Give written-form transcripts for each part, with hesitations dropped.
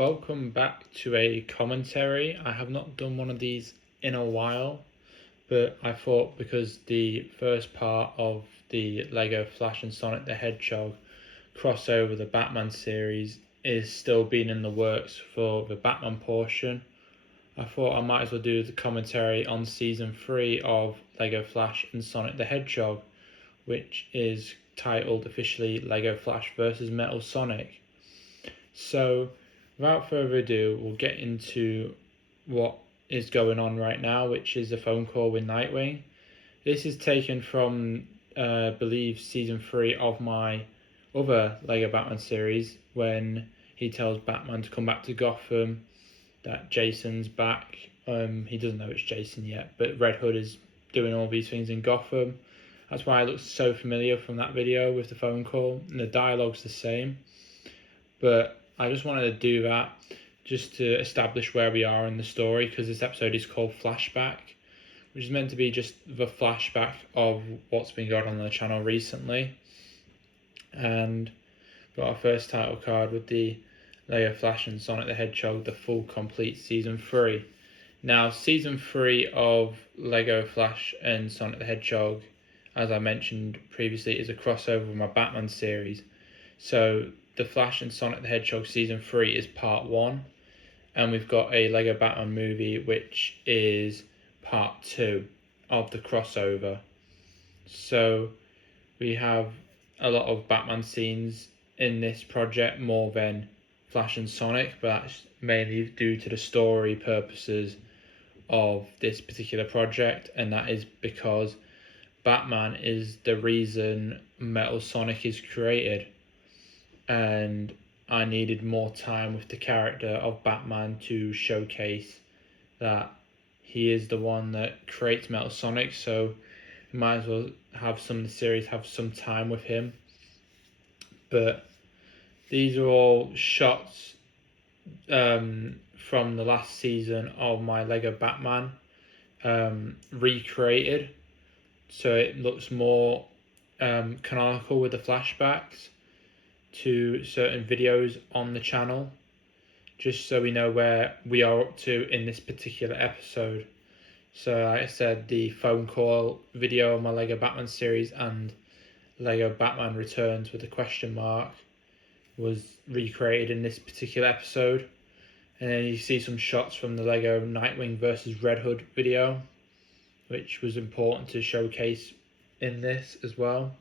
Welcome back to a commentary. I have not done one of these in a while, but I thought because the first part of the Lego Flash and Sonic the Hedgehog crossover, the Batman series, is still being in the works for the Batman portion, I thought I might as well do the commentary on Season 3 of Lego Flash and Sonic the Hedgehog, which is titled officially Lego Flash vs. Metal Sonic. So, without further ado, we'll get into what is going on right now, which is a phone call with Nightwing. This is taken from, I believe, Season 3 of my other Lego Batman series, when he tells Batman to come back to Gotham, that Jason's back. He doesn't know it's Jason yet, but Red Hood is doing all these things in Gotham. That's why it looks so familiar from that video with the phone call, and the dialogue's the same. But I just wanted to do that just to establish where we are in the story, because this episode is called Flashback, which is meant to be just the flashback of what's been going on the channel recently. And got our first title card with the Lego Flash and Sonic the Hedgehog, the full complete Season 3. Now, Season 3 of Lego Flash and Sonic the Hedgehog, as I mentioned previously, is a crossover with my Batman series. So the Flash and Sonic the Hedgehog Season 3 is part 1, and we've got a Lego Batman movie which is part 2 of the crossover. So we have a lot of Batman scenes in this project, more than Flash and Sonic, but that's mainly due to the story purposes of this particular project, and that is because Batman is the reason Metal Sonic is created, and I needed more time with the character of Batman to showcase that he is the one that creates Metal Sonic, so might as well have some of the series have some time with him. But these are all shots from the last season of my Lego Batman, recreated, so it looks more canonical with the flashbacks to certain videos on the channel, just so we know where we are up to in this particular episode. So like I said, the phone call video of my Lego Batman series and Lego Batman Returns with a question mark was recreated in this particular episode. And then you see some shots from the Lego Nightwing versus Red Hood video, which was important to showcase in this as well.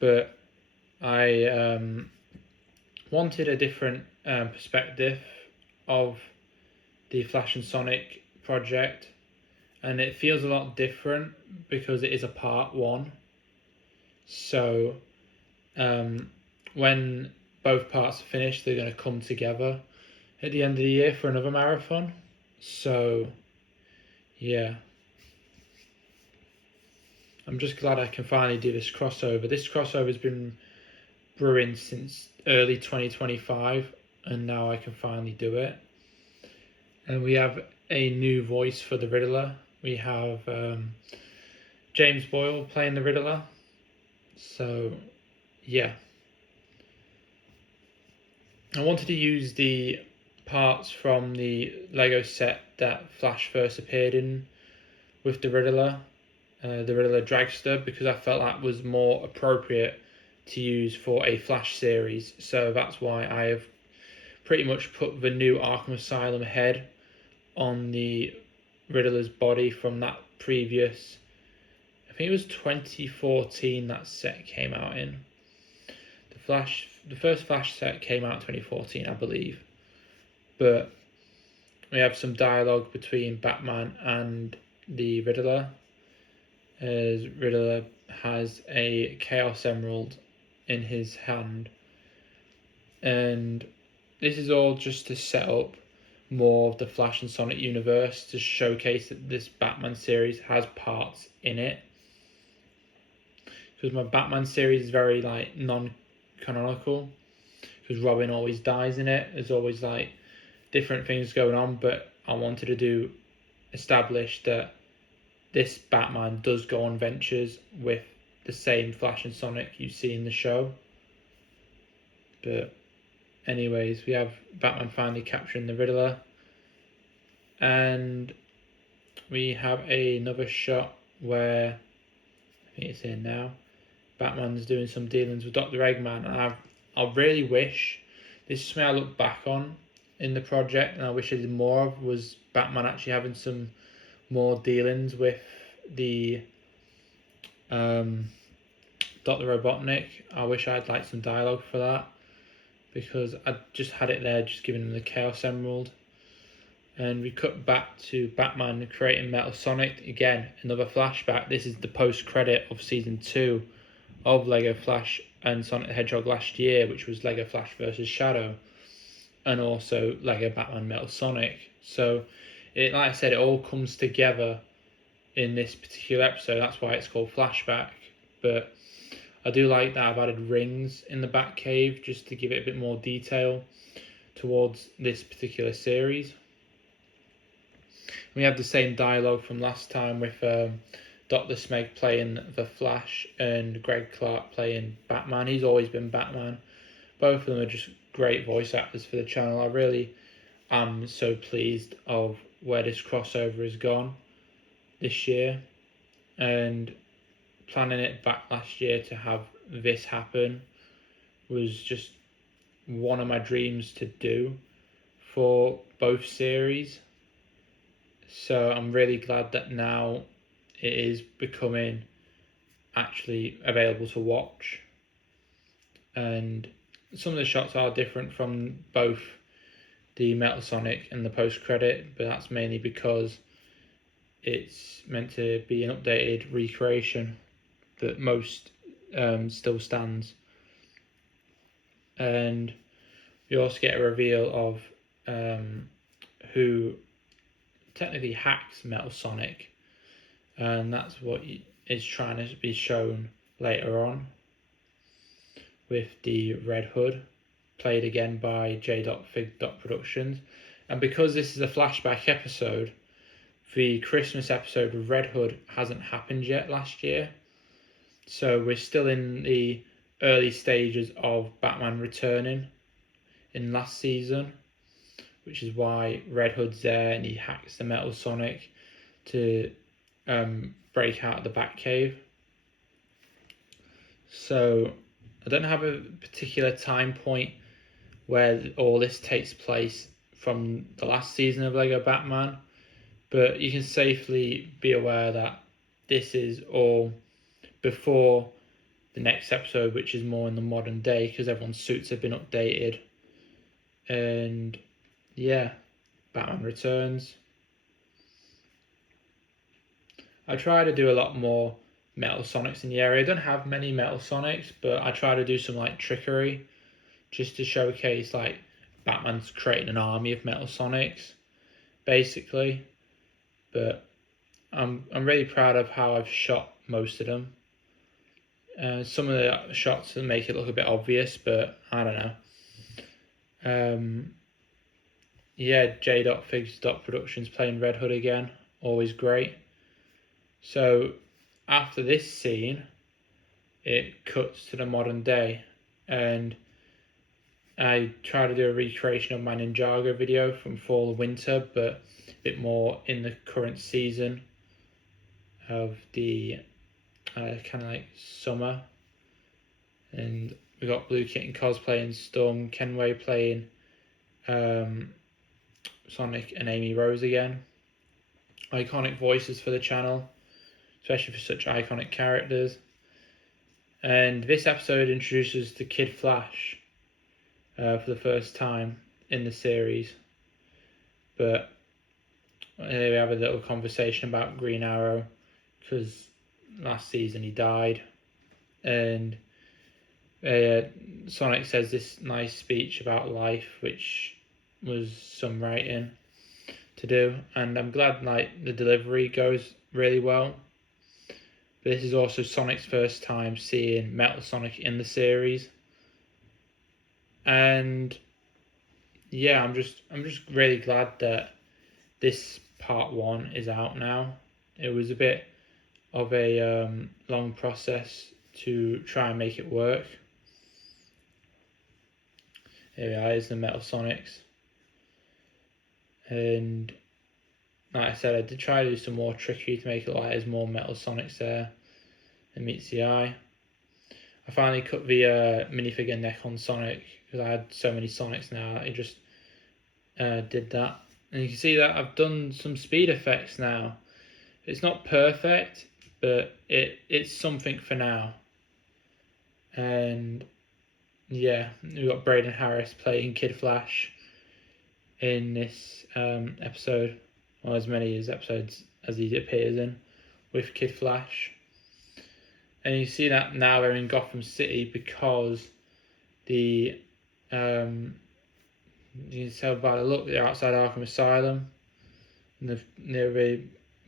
But I wanted a different perspective of the Flash and Sonic project, and it feels a lot different because it is a part 1. So when both parts are finished, they're going to come together at the end of the year for another marathon. So yeah, I'm just glad I can finally do this crossover. This crossover has been brewing since early 2025, and now I can finally do it. And we have a new voice for the Riddler. We have James Boyle playing the Riddler. So yeah, I wanted to use the parts from the Lego set that Flash first appeared in with the Riddler Dragster, because I felt that was more appropriate to use for a Flash series. So that's why I have pretty much put the new Arkham Asylum head on the Riddler's body from that previous, I think it was 2014 that set came out in. The first Flash set came out in 2014, I believe. But we have some dialogue between Batman and the Riddler, as Riddler has a Chaos Emerald in his hand. And this is all just to set up more of the Flash and Sonic universe, to showcase that this Batman series has parts in it. Because my Batman series is very like non-canonical, because Robin always dies in it. There's always like different things going on, but I wanted to establish that this Batman does go on ventures with the same Flash and Sonic you see in the show. But anyways, we have Batman finally capturing the Riddler, and we have another shot where, I think it's here now, Batman's doing some dealings with Dr. Eggman, and I really wish, this is something I look back on in the project, and I wish I did more of, was Batman actually having some more dealings with the Dr. Robotnik. I wish I had like some dialogue for that, because I just had it there, just giving him the Chaos Emerald. And we cut back to Batman creating Metal Sonic. Again, another flashback. This is the post-credit of Season 2 of Lego Flash and Sonic the Hedgehog last year, which was Lego Flash versus Shadow, and also Lego Batman Metal Sonic. So, like I said, it all comes together in this particular episode. That's why it's called Flashback. But I do like that I've added rings in the Batcave just to give it a bit more detail towards this particular series. We have the same dialogue from last time with Dr. Smeg playing the Flash and Greg Clark playing Batman. He's always been Batman. Both of them are just great voice actors for the channel. I really am so pleased of where this crossover has gone this year, and planning it back last year to have this happen was just one of my dreams to do for both series. So I'm really glad that now it is becoming actually available to watch. And some of the shots are different from both the Metal Sonic and the post-credit, but that's mainly because it's meant to be an updated recreation, but most still stands. And we also get a reveal of who technically hacks Metal Sonic, and that's what is trying to be shown later on with the Red Hood, played again by J.Fig. Productions. And because this is a flashback episode, the Christmas episode with Red Hood hasn't happened yet last year, so we're still in the early stages of Batman returning in last season, which is why Red Hood's there and he hacks the Metal Sonic to break out of the Batcave. So I don't have a particular time point where all this takes place from the last season of Lego Batman, but you can safely be aware that this is all before the next episode, which is more in the modern day because everyone's suits have been updated. And yeah, Batman Returns. I try to do a lot more Metal Sonics in the area. I don't have many Metal Sonics, but I try to do some like trickery just to showcase like Batman's creating an army of Metal Sonics, basically. But I'm really proud of how I've shot most of them. Some of the shots make it look a bit obvious, but I don't know. Yeah, J.Fig. Productions playing Red Hood again, always great. So after this scene, it cuts to the modern day, and I try to do a recreation of my Ninjago video from fall and winter, but a bit more in the current season of the kind of like summer. And we got Blue Kitten cosplaying Storm Kenway playing Sonic and Amy Rose again. Iconic voices for the channel, especially for such iconic characters. And this episode introduces the Kid Flash for the first time in the series. But we have a little conversation about Green Arrow, because last season he died. And Sonic says this nice speech about life, which was some writing to do, and I'm glad like the delivery goes really well. But this is also Sonic's first time seeing Metal Sonic in the series, and yeah, I'm just really glad that this part 1 is out now. It was a bit of a long process to try and make it work. Here we are, here's the Metal Sonics. And like I said, I did try to do some more trickery to make it like there's more Metal Sonics there than meets the eye. I finally cut the minifigure neck on Sonic because I had so many Sonics now that I just did that. And you can see that I've done some speed effects now. It's not perfect, but it's something for now. And yeah, we've got Braden Harris playing Kid Flash in this episode, or as many as episodes as he appears in, with Kid Flash. And you see that now they're in Gotham City because the you can tell by the look they're outside Arkham Asylum, and near the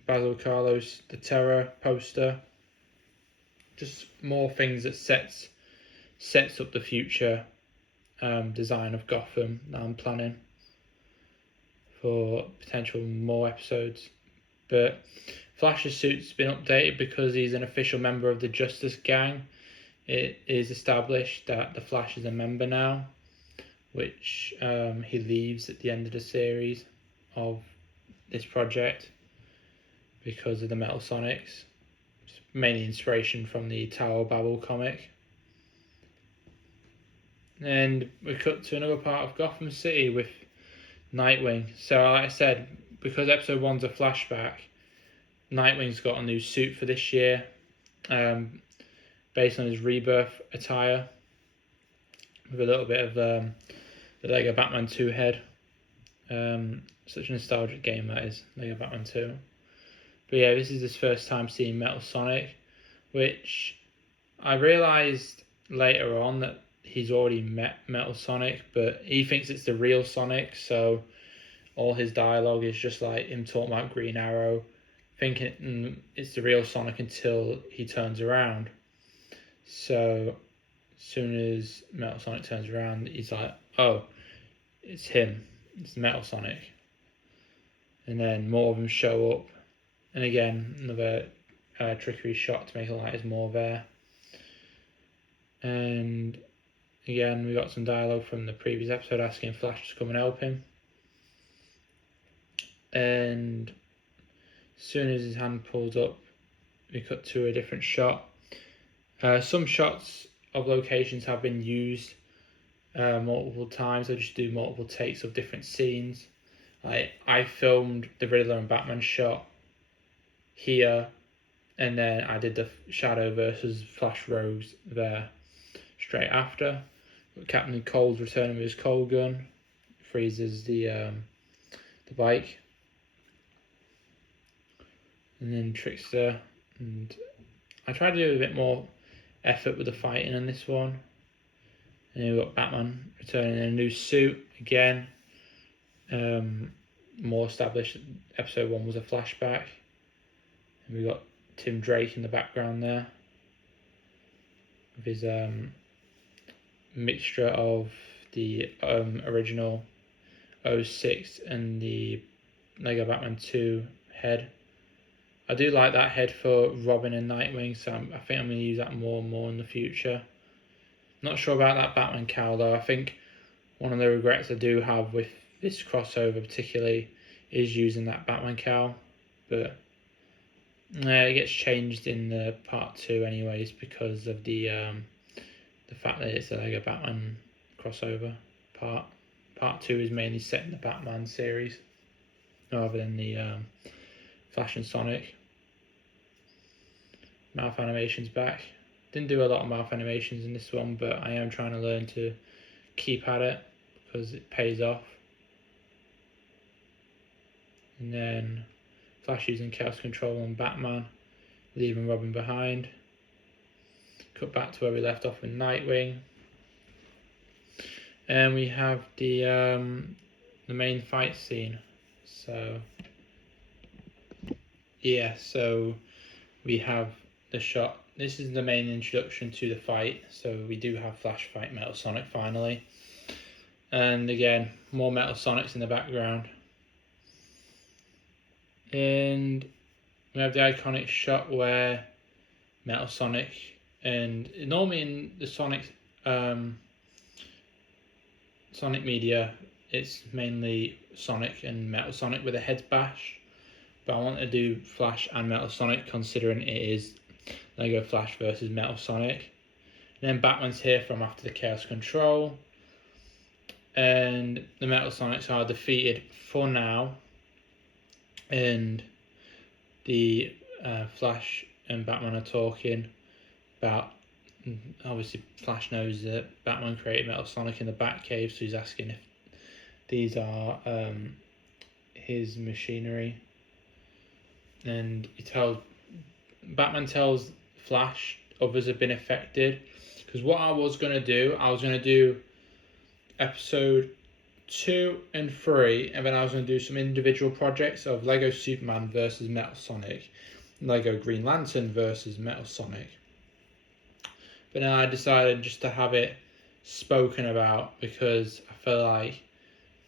Basil Carlos the Terror poster. Just more things that sets up the future design of Gotham that I'm planning for potential more episodes. But Flash's suit's been updated because he's an official member of the Justice Gang. It is established that the Flash is a member now, which he leaves at the end of the series of this project because of the Metal Sonics. It's mainly inspiration from the Tower of Babel comic. And we cut to another part of Gotham City with Nightwing. So like I said, because episode 1's a flashback, Nightwing's got a new suit for this year, based on his rebirth attire, with a little bit of the Lego Batman 2 head. Such a nostalgic game that is, Lego Batman 2. But yeah, this is his first time seeing Metal Sonic, which I realised later on that he's already met Metal Sonic, but he thinks it's the real Sonic, so all his dialogue is just like him talking about Green Arrow, thinking it's the real Sonic until he turns around. So as soon as Metal Sonic turns around, he's like, oh, it's him, it's Metal Sonic. And then more of them show up, and again another trickery shot to make it like there's more there. And again, we got some dialogue from the previous episode asking Flash to come and help him. And as soon as his hand pulls up, we cut to a different shot. Some shots of locations have been used multiple times. I just do multiple takes of different scenes. I filmed the Riddler and Batman shot here, and then I did the Shadow versus Flash Rose there straight after. Captain Cold's returning with his cold gun, freezes the bike, and then Trickster. And I tried to do a bit more effort with the fighting in this one. And then we've got Batman returning in a new suit again. More established. Episode 1 was a flashback, and we got Tim Drake in the background there with his mixture of the original 06 and the Lego Batman 2 head. I do like that head for Robin and Nightwing, so I think I'm going to use that more and more in the future. Not sure about that Batman cowl though. I think one of the regrets I do have with this crossover particularly is using that Batman cowl, but it gets changed in the part 2 anyways because of the fact that it's a Lego Batman crossover part. Part 2 is mainly set in the Batman series rather than the Flash and Sonic. Mouth animation's back. Didn't do a lot of mouth animations in this one, but I am trying to learn to keep at it because it pays off. And then Flash using Chaos Control on Batman, leaving Robin behind. Cut back to where we left off with Nightwing. And we have the main fight scene. So yeah, so we have the shot. This is the main introduction to the fight. So we do have Flash fight Metal Sonic finally. And again, more Metal Sonics in the background. And we have the iconic shot where Metal Sonic, and normally in the Sonic Sonic Media, it's mainly Sonic and Metal Sonic with a heads bash, but I want to do Flash and Metal Sonic considering it is Lego Flash versus Metal Sonic. And then Batman's here from after the Chaos Control, and the Metal Sonics are defeated for now, and the Flash and Batman are talking about, obviously Flash knows that Batman created Metal Sonic in the Batcave, so he's asking if these are his machinery, and Batman tells Flash others have been affected, because what I was going to do episode 2 and 3, and then I was going to do some individual projects of Lego Superman versus Metal Sonic, Lego Green Lantern versus Metal Sonic. But then I decided just to have it spoken about, because I feel like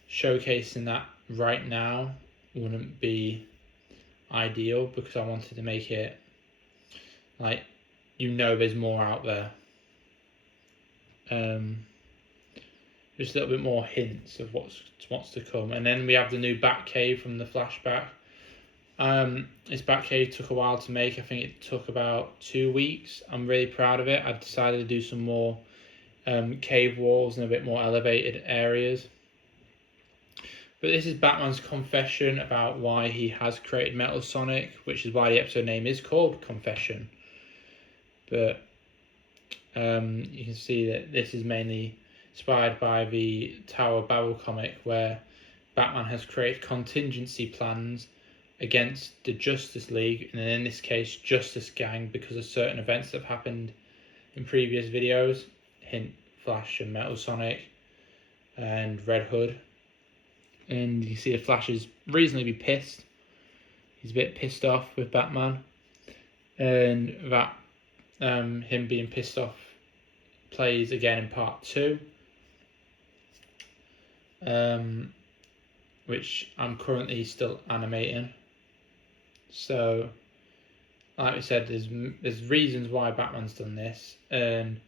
showcasing that right now wouldn't be ideal, because I wanted to make it like, there's more out there. Just a little bit more hints of what's to come. And then we have the new Batcave from the flashback. This Batcave took a while to make. I think it took about 2 weeks. I'm really proud of it. I decided to do some more cave walls and a bit more elevated areas. But this is Batman's confession about why he has created Metal Sonic, which is why the episode name is called Confession. But you can see that this is mainly inspired by the Tower of Babel comic, where Batman has created contingency plans against the Justice League, and in this case Justice Gang, because of certain events that have happened in previous videos. Hint, Flash and Metal Sonic and Red Hood. And you see the Flash is reasonably pissed. He's a bit pissed off with Batman, and that him being pissed off plays again in part 2, which I'm currently still animating. So, like we said, there's reasons why Batman's done this, and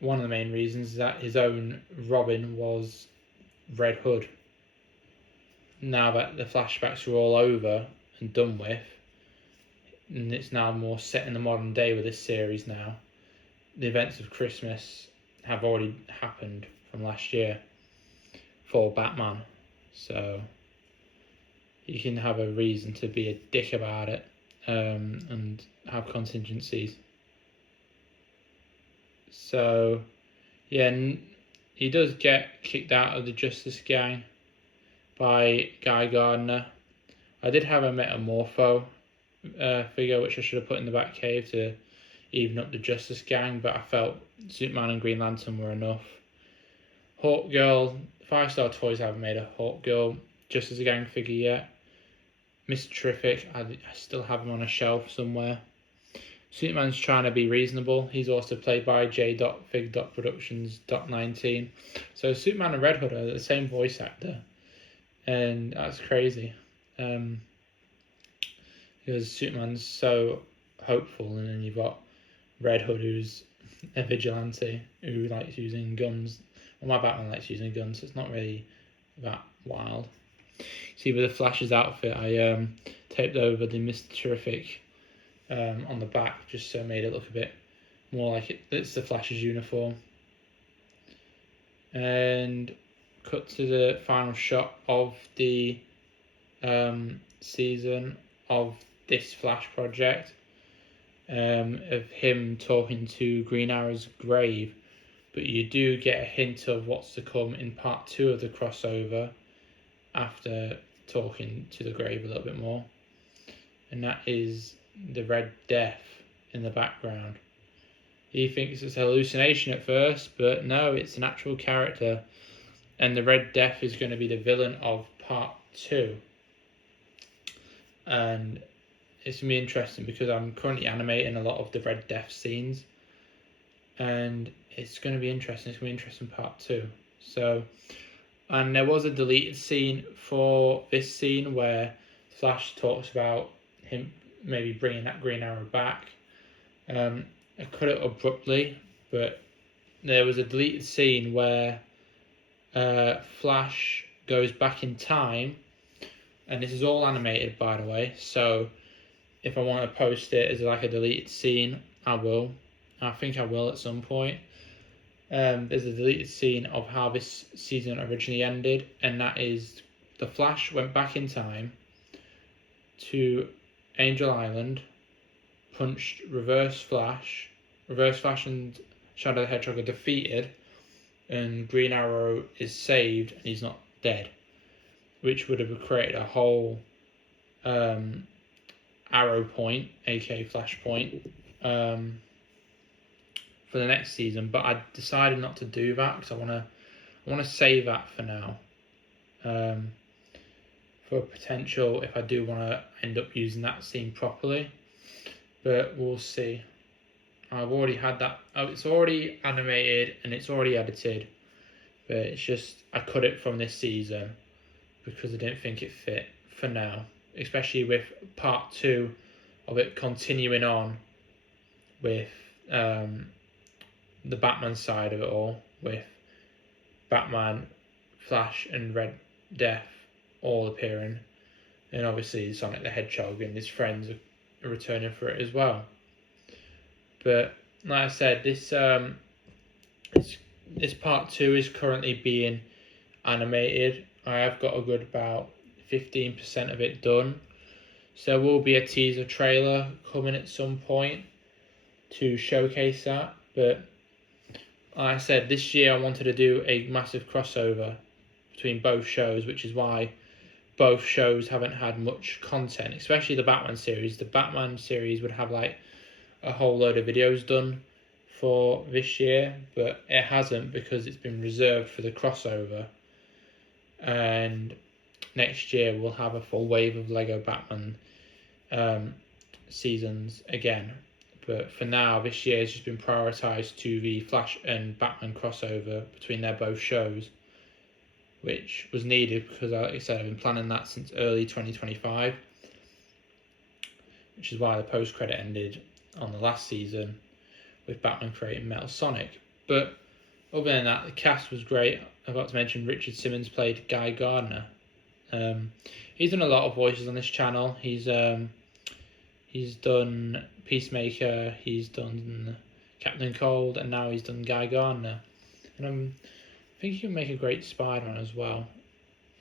one of the main reasons is that his own Robin was Red Hood. Now that the flashbacks are all over and done with, and it's now more set in the modern day with this series now, the events of Christmas have already happened from last year for Batman. So you can have a reason to be a dick about it, and have contingencies. So yeah, he does get kicked out of the Justice Gang by Guy Gardner. I did have a Metamorpho figure, which I should have put in the Batcave to even up the Justice Gang, but I felt Superman and Green Lantern were enough. Hawk Girl, 5-Star Toys haven't made a Hawk Girl Justice Gang figure yet. Mr. Terrific, I still have him on a shelf somewhere. Superman's trying to be reasonable. He's also played by J.Fig.Productions.19. So Superman and Red Hood are the same voice actor, and that's crazy. Because Superman's so hopeful, and then you've got Red Hood, who's a vigilante who likes using guns. Well, my Batman likes using guns, so it's not really that wild. See, with the Flash's outfit, I taped over the Mr. Terrific on the back, just so it made it look a bit more like it's the Flash's uniform. And cut to the final shot of the season of this Flash project, of him talking to Green Arrow's grave, but you do get a hint of what's to come in part 2 of the crossover after talking to the grave a little bit more, and that is the Red Death in the background. He thinks it's a hallucination at first, but no, it's an actual character, and the Red Death is going to be the villain of part 2. And it's going to be interesting because I'm currently animating a lot of the Red Death scenes, and it's going to be interesting. It's going to be interesting part 2. So, and there was a deleted scene for this scene where Flash talks about him maybe bringing that Green Arrow back. I cut it abruptly, but there was a deleted scene where Flash goes back in time, and this is all animated, by the way, so if I want to post it as like a deleted scene, I will. I think I will at some point. There's a deleted scene of how this season originally ended, and that is the Flash went back in time to Angel Island, punched Reverse Flash and Shadow the Hedgehog are defeated, and Green Arrow is saved and he's not dead, which would have created a whole Arrow point, aka Flashpoint, for the next season. But I decided not to do that because I want to save that for now, for potential if I do want to end up using that scene properly. But we'll see. I've already had that. It's already animated and it's already edited, but it's just I cut it from this season because I didn't think it fit for now, especially with part 2 of it continuing on with the Batman side of it all, with Batman, Flash and Red Death all appearing, and obviously Sonic the Hedgehog and his friends are returning for it as well. But like I said, this part 2 is currently being animated. I have got a good about 15% of it done. So there will be a teaser trailer coming at some point to showcase that. But like I said, this year I wanted to do a massive crossover between both shows, which is why both shows haven't had much content, especially the Batman series. The Batman series would have like a whole load of videos done for this year, but it hasn't because it's been reserved for the crossover, and next year we'll have a full wave of Lego Batman seasons again. But for now, this year has just been prioritised to the Flash and Batman crossover between their both shows, which was needed because, like I said, I've been planning that since early 2025, which is why the post-credit ended on the last season with Batman creating Metal Sonic. But other than that, the cast was great. I forgot to mention Richard Simmons played Guy Gardner. He's done a lot of voices on this channel. He's done Peacemaker, he's done Captain Cold, and now he's done Guy Gardner. And I think he can make a great Spider-Man as well.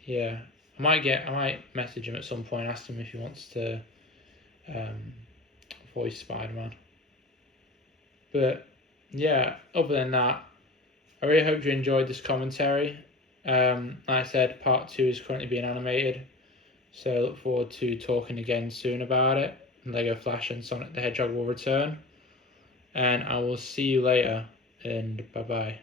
Yeah, I might message him at some point, ask him if he wants to voice Spider-Man. But yeah, other than that, I really hope you enjoyed this commentary. Like I said, part 2 is currently being animated, so I look forward to talking again soon about it. Lego Flash and Sonic the Hedgehog will return, and I will see you later, and bye bye.